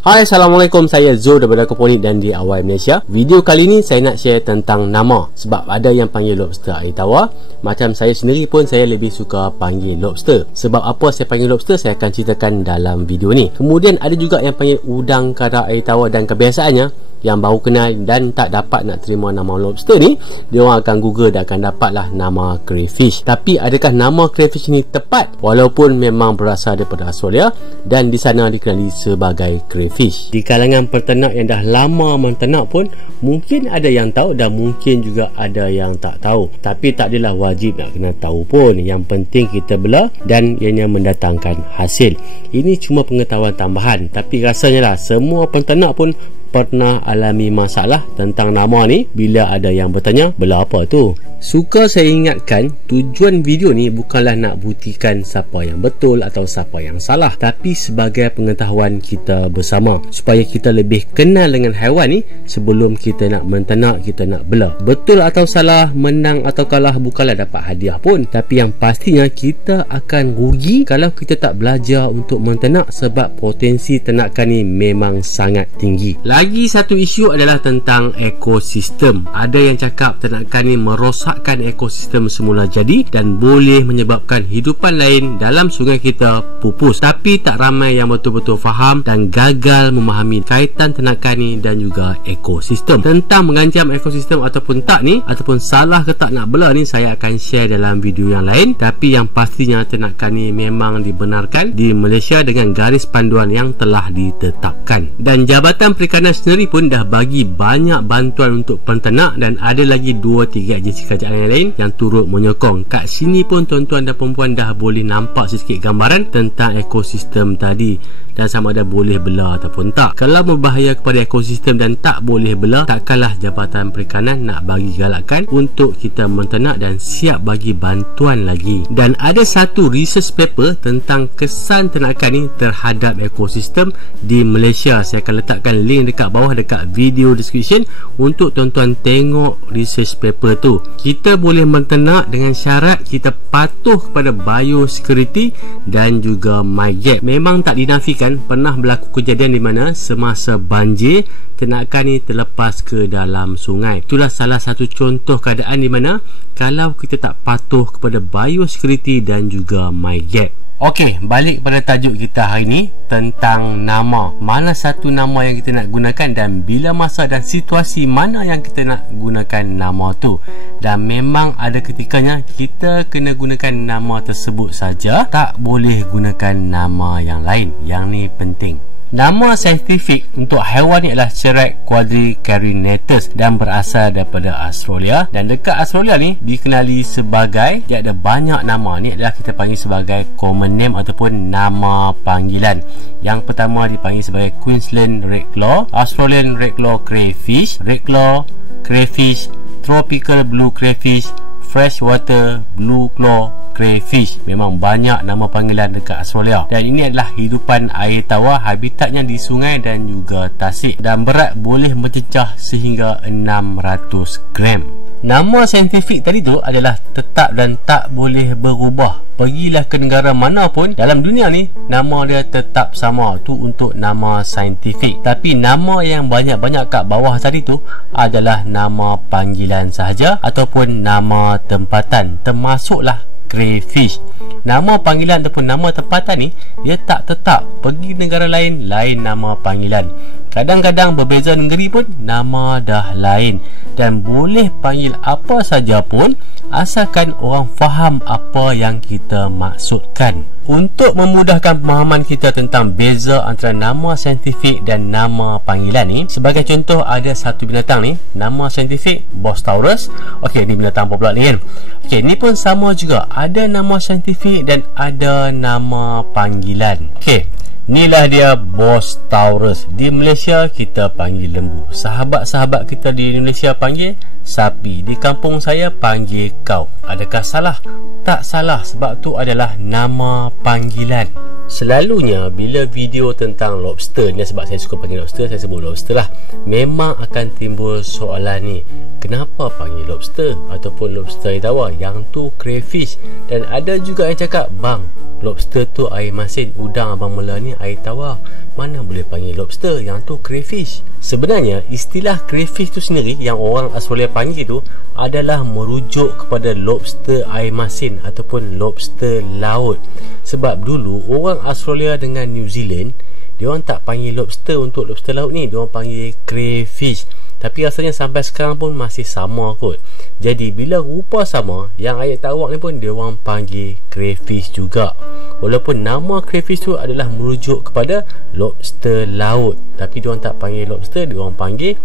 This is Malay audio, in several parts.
Hai, Assalamualaikum, saya Zul daripada Aquaponik dan DIY Malaysia. Video kali ni saya nak share tentang nama. Sebab ada yang panggil lobster air tawar. Macam saya sendiri pun saya lebih suka panggil lobster. Sebab apa saya panggil lobster, saya akan ceritakan dalam video ni. Kemudian ada juga yang panggil udang kara air tawar, dan kebiasaannya yang baru kenal dan tak dapat nak terima nama lobster ni, dia orang akan google dan akan dapatlah nama crayfish. Tapi adakah nama crayfish ni tepat? Walaupun memang berasal daripada Australia dan di sana dikenali sebagai crayfish. Di kalangan peternak yang dah lama menternak pun mungkin ada yang tahu dan mungkin juga ada yang tak tahu. Tapi tak adalah wajib nak kena tahu pun. Yang penting kita bela dan ianya mendatangkan hasil. Ini cuma pengetahuan tambahan, tapi rasanya lah semua peternak pun pernah alami masalah tentang nama ni bila ada yang bertanya, bela apa tu? Suka saya ingatkan, tujuan video ni bukanlah nak buktikan siapa yang betul atau siapa yang salah, tapi sebagai pengetahuan kita bersama, supaya kita lebih kenal dengan haiwan ni sebelum kita nak menternak, kita nak bela. Betul atau salah, menang atau kalah bukanlah dapat hadiah pun, tapi yang pastinya kita akan rugi kalau kita tak belajar untuk menternak, sebab potensi ternakan ni memang sangat tinggi. Lagi satu isu adalah tentang ekosistem. Ada yang cakap ternakan ni merosakkan ekosistem semula jadi dan boleh menyebabkan hidupan lain dalam sungai kita pupus. Tapi tak ramai yang betul-betul faham dan gagal memahami kaitan ternakan ni dan juga ekosistem. Tentang mengancam ekosistem ataupun tak ni, ataupun salah ke tak nak bela ni, saya akan share dalam video yang lain. Tapi yang pastinya ternakan ni memang dibenarkan di Malaysia dengan garis panduan yang telah ditetapkan. Dan Jabatan Perikanan sendiri pun dah bagi banyak bantuan untuk penternak, dan ada lagi 2-3 agensi kerajaan yang lain yang turut menyokong. Kat sini pun tuan-tuan dan perempuan dah boleh nampak sikit gambaran tentang ekosistem tadi dan sama ada boleh bela ataupun tak. Kalau berbahaya kepada ekosistem dan tak boleh bela, takkanlah Jabatan Perikanan nak bagi galakan untuk kita menternak dan siap bagi bantuan lagi. Dan ada satu research paper tentang kesan ternakan ni terhadap ekosistem di Malaysia. Saya akan letakkan link dekat bawah dekat video description untuk tuan-tuan tengok research paper tu. Kita boleh menternak dengan syarat kita patuh kepada biosecurity dan juga MyGap. Memang tak dinafikan pernah berlaku kejadian di mana semasa banjir ternakan ni terlepas ke dalam sungai. Itulah salah satu contoh keadaan di mana kalau kita tak patuh kepada biosecurity dan juga MyGap. Okey, balik pada tajuk kita hari ni tentang nama. Mana satu nama yang kita nak gunakan dan bila masa dan situasi mana yang kita nak gunakan nama tu. Dan memang ada ketikanya kita kena gunakan nama tersebut saja, tak boleh gunakan nama yang lain. Yang ni penting. Nama saintifik untuk haiwan ni adalah Cherax quadricarinatus dan berasal daripada Australia. Dan dekat Australia ni dikenali sebagai, dia ada banyak nama. Ni adalah kita panggil sebagai common name ataupun nama panggilan. Yang pertama dipanggil sebagai Queensland Red Claw, Australian Red Claw Crayfish, Red Claw Crayfish, Tropical Blue Crayfish, Freshwater Blue Claw Crayfish. Memang banyak nama panggilan dekat Australia. Dan ini adalah hidupan air tawar, habitatnya di sungai dan juga tasik, dan berat boleh mencecah sehingga 600 gram. Nama saintifik tadi tu adalah tetap dan tak boleh berubah. Pergilah ke negara mana pun dalam dunia ni, nama dia tetap sama. Tu untuk nama saintifik. Tapi nama yang banyak-banyak kat bawah tadi tu adalah nama panggilan sahaja ataupun nama tempatan, termasuklah crayfish. Nama panggilan ataupun nama tempatan ni dia tak tetap. Pergi negara lain, lain nama panggilan. Kadang-kadang berbeza negeri pun nama dah lain. Dan boleh panggil apa saja pun asalkan orang faham apa yang kita maksudkan. Untuk memudahkan pemahaman kita tentang beza antara nama saintifik dan nama panggilan ni, sebagai contoh ada satu binatang ni, nama saintifik Bostaurus. Okey, ni binatang apa pula ni kan? Okey, ni pun sama juga, ada nama saintifik dan ada nama panggilan. Okey, inilah dia Bostaurus. Di Malaysia kita panggil lembu. Sahabat-sahabat kita di Indonesia panggil sapi. Di kampung saya panggil kau. Adakah salah? Tak salah, sebab tu adalah nama panggilan. Selalunya bila video tentang lobster ni, sebab saya suka panggil lobster, saya sebut lobster lah, memang akan timbul soalan ni, kenapa panggil lobster ataupun lobster air tawar, yang tu crayfish. Dan ada juga yang cakap, bang, lobster tu air masin, udang abang mula ni air tawar, mana boleh panggil lobster, yang tu crayfish. Sebenarnya istilah crayfish tu sendiri yang orang Australia panggil tu adalah merujuk kepada lobster air masin ataupun lobster laut. Sebab dulu orang Australia dengan New Zealand, diorang tak panggil lobster untuk lobster laut ni, diorang panggil crayfish. Tapi rasanya sampai sekarang pun masih sama kot. Jadi bila rupa sama, yang air tawar ni pun diorang panggil crayfish juga. Walaupun nama crayfish tu adalah merujuk kepada lobster laut, tapi diorang tak panggil lobster, diorang panggil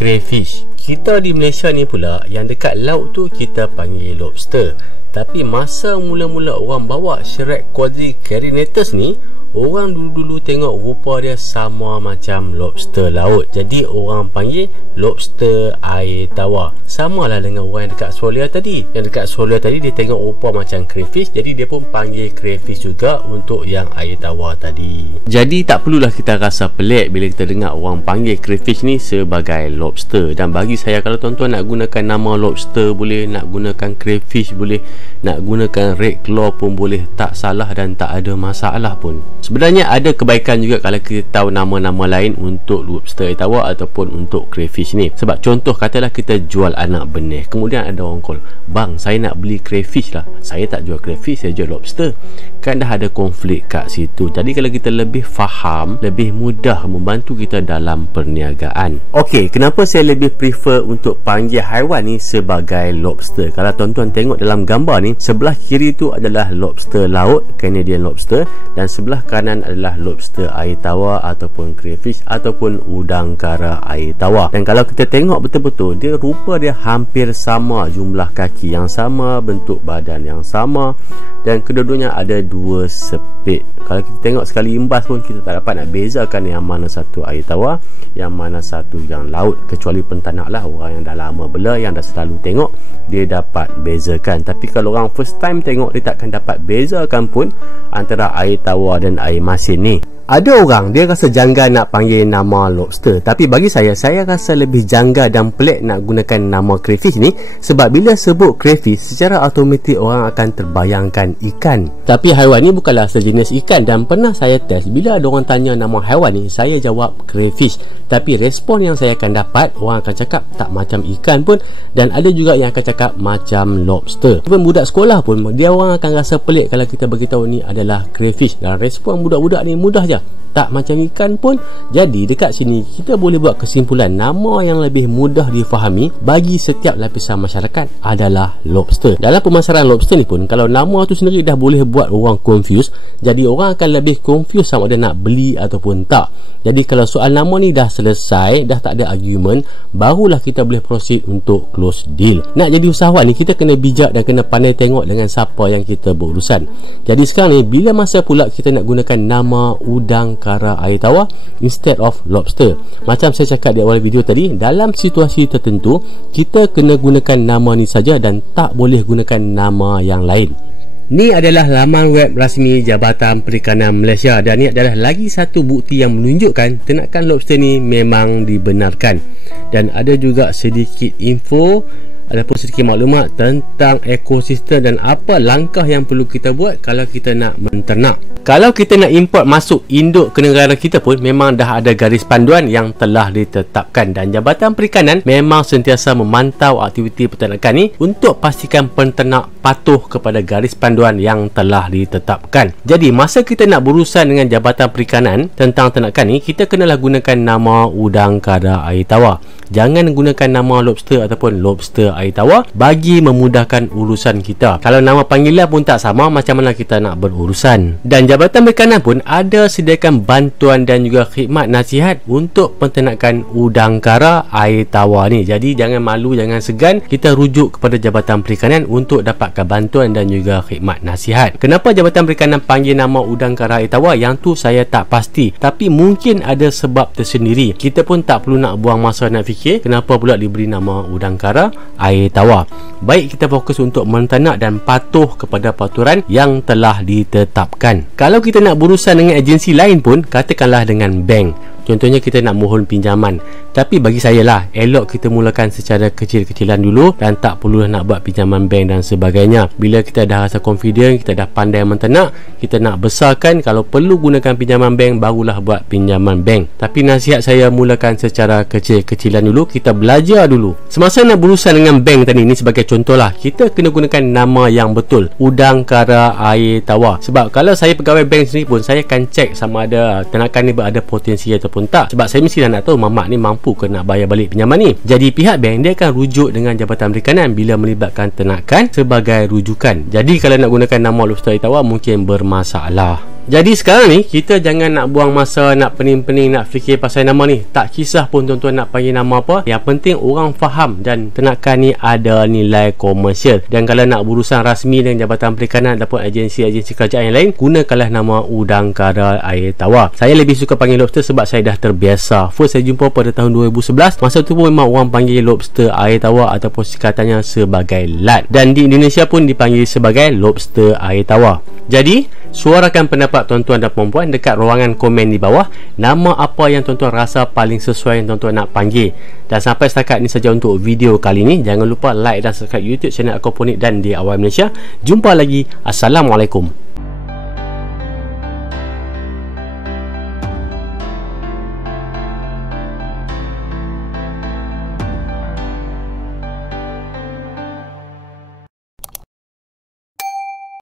crayfish. Kita di Malaysia ni pula, yang dekat laut tu kita panggil lobster. Tapi masa mula-mula orang bawa Shrek Quadriceratops ni, orang dulu-dulu tengok rupa dia sama macam lobster laut, jadi orang panggil lobster air tawar. Sama lah dengan orang yang dekat Australia tadi. Yang dekat Australia tadi dia tengok rupa macam crayfish, jadi dia pun panggil crayfish juga untuk yang air tawar tadi. Jadi tak perlulah kita rasa pelik bila kita dengar orang panggil crayfish ni sebagai lobster. Dan bagi saya, kalau tuan-tuan nak gunakan nama lobster boleh, nak gunakan crayfish boleh, nak gunakan red claw pun boleh, tak salah dan tak ada masalah pun. Sebenarnya ada kebaikan juga kalau kita tahu nama-nama lain untuk lobster air tawar ataupun untuk crayfish ni. Sebab contoh, katalah kita jual anak benih, kemudian ada orang call, bang, saya nak beli crayfish lah, saya tak jual crayfish, saya jual lobster. Kan dah ada konflik kat situ. Jadi kalau kita lebih faham, lebih mudah membantu kita dalam perniagaan. Okey, kenapa saya lebih prefer untuk panggil haiwan ni sebagai lobster? Kalau tuan-tuan tengok dalam gambar ni, sebelah kiri tu adalah lobster laut, Canadian lobster, dan sebelah kanan adalah lobster air tawar ataupun crayfish ataupun udang kara air tawar. Dan kalau kita tengok betul-betul, dia rupa dia hampir sama, jumlah kaki yang sama, bentuk badan yang sama, dan kedua-duanya ada dua sepit. Kalau kita tengok sekali imbas pun kita tak dapat nak bezakan yang mana satu air tawar, yang mana satu yang laut, kecuali pentanak lah, orang yang dah lama bela, yang dah selalu tengok, dia dapat bezakan. Tapi kalau orang first time tengok, dia takkan dapat bezakan pun antara air tawar dan air masin ni. Ada orang dia rasa janggal nak panggil nama lobster, tapi bagi saya rasa lebih janggal dan pelik nak gunakan nama crayfish ni. Sebab bila sebut crayfish, secara automatik orang akan terbayangkan ikan. Tapi haiwan ni bukanlah sejenis ikan. Dan pernah saya test, bila ada orang tanya nama haiwan ni, saya jawab crayfish, tapi respon yang saya akan dapat, orang akan cakap tak macam ikan pun, dan ada juga yang akan cakap macam lobster. Even budak sekolah pun, dia orang akan rasa pelik kalau kita beritahu ni adalah crayfish. Dan respon budak-budak ni mudah je, tak macam ikan pun. Jadi dekat sini kita boleh buat kesimpulan, nama yang lebih mudah difahami bagi setiap lapisan masyarakat adalah lobster. Dalam pemasaran lobster ni pun, kalau nama tu sendiri dah boleh buat orang confuse, jadi orang akan lebih confuse sama ada nak beli ataupun tak. Jadi kalau soal nama ni dah selesai, dah tak ada argument, barulah kita boleh proceed untuk close deal. Nak jadi usahawan ni, kita kena bijak dan kena pandai tengok dengan siapa yang kita berurusan. Jadi sekarang ni, bila masa pula kita nak gunakan nama udang kara air tawar instead of lobster? Macam saya cakap di awal video tadi, dalam situasi tertentu kita kena gunakan nama ni saja dan tak boleh gunakan nama yang lain. Ni adalah laman web rasmi Jabatan Perikanan Malaysia, dan ni adalah lagi satu bukti yang menunjukkan ternakan lobster ni memang dibenarkan. Dan ada juga sedikit info ataupun sedikit maklumat tentang ekosistem dan apa langkah yang perlu kita buat kalau kita nak menternak. Kalau kita nak import masuk induk ke negara kita pun, memang dah ada garis panduan yang telah ditetapkan, dan Jabatan Perikanan memang sentiasa memantau aktiviti peternakan ni untuk pastikan penternak patuh kepada garis panduan yang telah ditetapkan. Jadi masa kita nak berurusan dengan Jabatan Perikanan tentang ternakan ni, kita kenalah gunakan nama udang kara air tawar. Jangan gunakan nama lobster ataupun lobster air tawar bagi memudahkan urusan kita. Kalau nama panggilan pun tak sama, macam mana kita nak berurusan? Dan Jabatan Perikanan pun ada sediakan bantuan dan juga khidmat nasihat untuk penternakan udang kara air tawar ni. Jadi jangan malu, jangan segan, kita rujuk kepada Jabatan Perikanan untuk dapatkan bantuan dan juga khidmat nasihat. Kenapa Jabatan Perikanan panggil nama udang kara air tawar? Yang tu saya tak pasti, tapi mungkin ada sebab tersendiri. Kita pun tak perlu nak buang masa nak fikir kenapa pula diberi nama udang kara air tawar. Baik kita fokus untuk menternak dan patuh kepada peraturan yang telah ditetapkan. Kalau kita nak berurusan dengan agensi lain pun, katakanlah dengan bank, contohnya kita nak mohon pinjaman, tapi bagi saya lah, elok kita mulakan secara kecil-kecilan dulu dan tak perlu nak buat pinjaman bank dan sebagainya. Bila kita dah rasa confident, kita dah pandai menternak, kita nak besarkan, kalau perlu gunakan pinjaman bank, barulah buat pinjaman bank. Tapi nasihat saya, mulakan secara kecil-kecilan dulu, kita belajar dulu. Semasa nak berurusan dengan bank tadi ni, sebagai contoh lah, kita kena gunakan nama yang betul, Udang Kara Air Tawar. Sebab kalau saya pegawai bank sendiri pun, saya akan cek sama ada ternakan ni berada potensi ataupun tak. Sebab saya mestilah nak tahu mamak ni mampu ke nak bayar balik pinjaman ni. Jadi pihak bank dia akan rujuk dengan Jabatan Perikanan bila melibatkan ternakan sebagai rujukan. Jadi kalau nak gunakan nama Lobster Air Tawar mungkin bermasalah. Jadi sekarang ni kita jangan nak buang masa nak pening-pening nak fikir pasal nama ni. Tak kisah pun tuan-tuan nak panggil nama apa, yang penting orang faham dan ternakan ni ada nilai komersial. Dan kalau nak berurusan rasmi dengan Jabatan Perikanan ataupun agensi-agensi kerajaan yang lain, gunakanlah nama Udang Kara Air Tawar. Saya lebih suka panggil lobster sebab saya dah terbiasa. First saya jumpa pada tahun 2011, masa tu pun memang orang panggil lobster air tawar ataupun singkatannya sebagai LAT. Dan di Indonesia pun dipanggil sebagai lobster air tawar. Jadi suarakan pendapat tuan-tuan dan puan-puan dekat ruangan komen di bawah. Nama apa yang tuan-tuan rasa paling sesuai yang tuan-tuan nak panggil. Dan sampai setakat ni saja untuk video kali ni. Jangan lupa like dan subscribe YouTube channel Aquaponic dan Di Awal Malaysia. Jumpa lagi. Assalamualaikum.